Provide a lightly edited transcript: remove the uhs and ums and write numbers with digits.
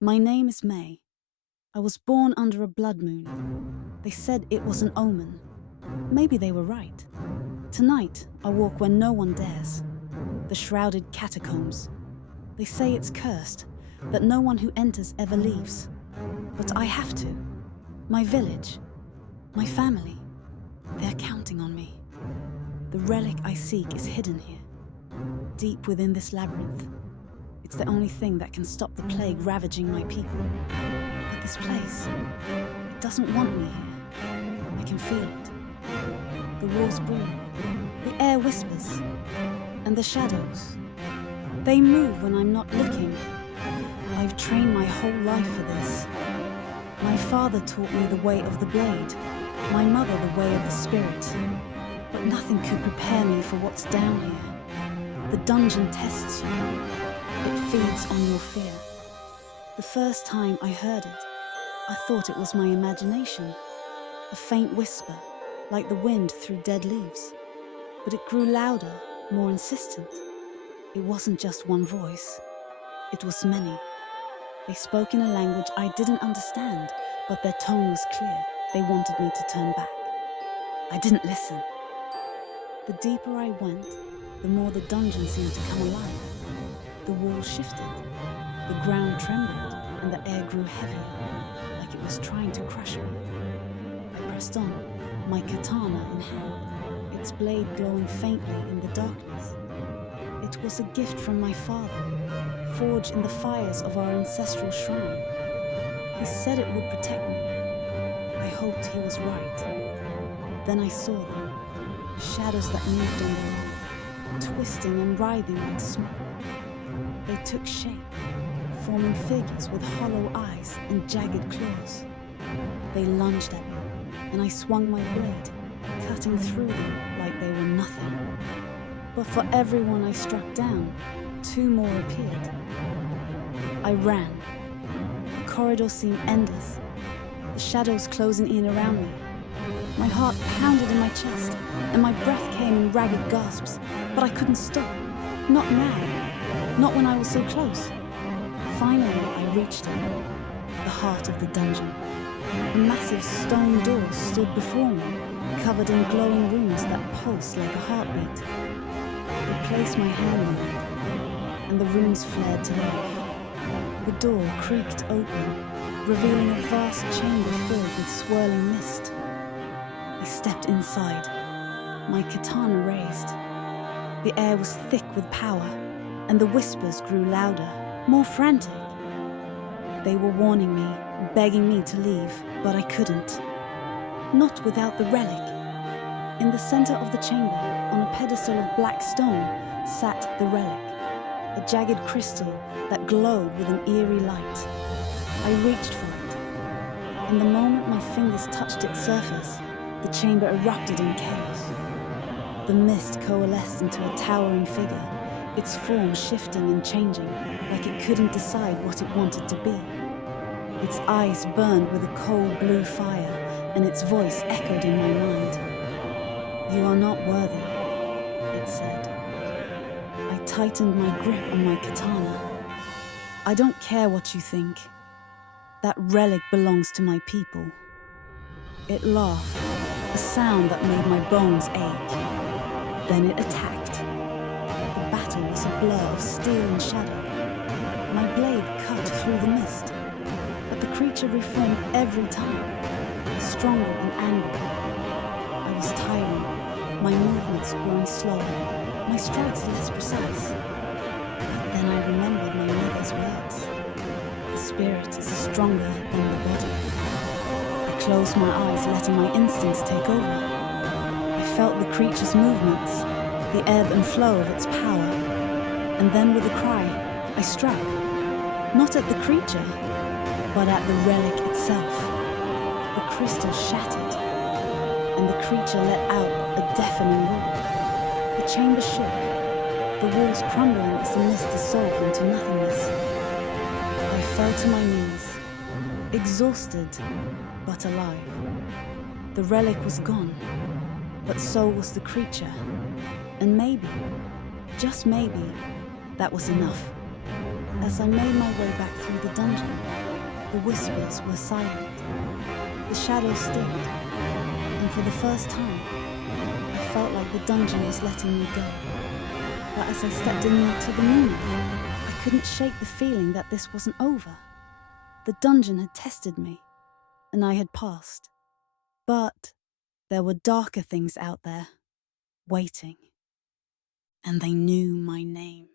My name is May. I was born under a blood moon. They said it was an omen. Maybe they were right. Tonight, I walk where no one dares. The shrouded catacombs. They say it's cursed, that no one who enters ever leaves. But I have to. My village, my family, they're counting on me. The relic I seek is hidden here, deep within this labyrinth. It's the only thing that can stop the plague ravaging my people. But this place, it doesn't want me here. I can feel it. The walls breathe, the air whispers, and the shadows. They move when I'm not looking. I've trained my whole life for this. My father taught me the way of the blade, my mother the way of the spirit. But nothing could prepare me for what's down here. The dungeon tests you. It feeds on your fear. The first time I heard it, I thought it was my imagination, a faint whisper, like the wind through dead leaves. But it grew louder, more insistent. It wasn't just one voice, it was many. They spoke in a language I didn't understand, but their tone was clear. They wanted me to turn back. I didn't listen. The deeper I went, the more the dungeon seemed to come alive. The walls shifted, the ground trembled, and the air grew heavier, like it was trying to crush me. I pressed on, my katana in hand, its blade glowing faintly in the darkness. It was a gift from my father, forged in the fires of our ancestral shrine. He said it would protect me. I hoped he was right. Then I saw them, shadows that moved on their own, twisting and writhing like smoke. They took shape, forming figures with hollow eyes and jagged claws. They lunged at me, and I swung my blade, cutting through them like they were nothing. But for everyone I struck down, two more appeared. I ran. The corridor seemed endless, the shadows closing in around me. My heart pounded in my chest, and my breath came in ragged gasps, but I couldn't stop. Not now, not when I was so close. Finally, I reached it, the heart of the dungeon. A massive stone door stood before me, covered in glowing runes that pulsed like a heartbeat. I placed my hand on it, and the runes flared to life. The door creaked open, revealing a vast chamber filled with swirling mist. I stepped inside, my katana raised. The air was thick with power, and the whispers grew louder, more frantic. They were warning me, begging me to leave, but I couldn't. Not without the relic. In the center of the chamber, on a pedestal of black stone, sat the relic, a jagged crystal that glowed with an eerie light. I reached for it, and the moment my fingers touched its surface, the chamber erupted in chaos. The mist coalesced into a towering figure, its form shifting and changing, like it couldn't decide what it wanted to be. Its eyes burned with a cold blue fire, and its voice echoed in my mind. "You are not worthy," it said. I tightened my grip on my katana. "I don't care what you think. That relic belongs to my people." It laughed, a sound that made my bones ache. Then it attacked. The battle was a blur of steel and shadow. My blade cut through the mist, but the creature reformed every time, stronger and angry. I was tiring, my movements growing slower, my strikes less precise. But then I remembered my mother's words. The spirit is stronger than the body. I closed my eyes, letting my instincts take over. I felt the creature's movements, the ebb and flow of its power. And then with a cry, I struck, not at the creature, but at the relic itself. The crystal shattered, and the creature let out a deafening roar. The chamber shook, the walls crumbling as the mist dissolved into nothingness. I fell to my knees, exhausted but alive. The relic was gone, but so was the creature. And maybe, just maybe, that was enough. As I made my way back through the dungeon, the whispers were silent, the shadows stilled, and for the first time, I felt like the dungeon was letting me go. But as I stepped into the moonlight, I couldn't shake the feeling that this wasn't over. The dungeon had tested me, and I had passed. But there were darker things out there, waiting. And they knew my name.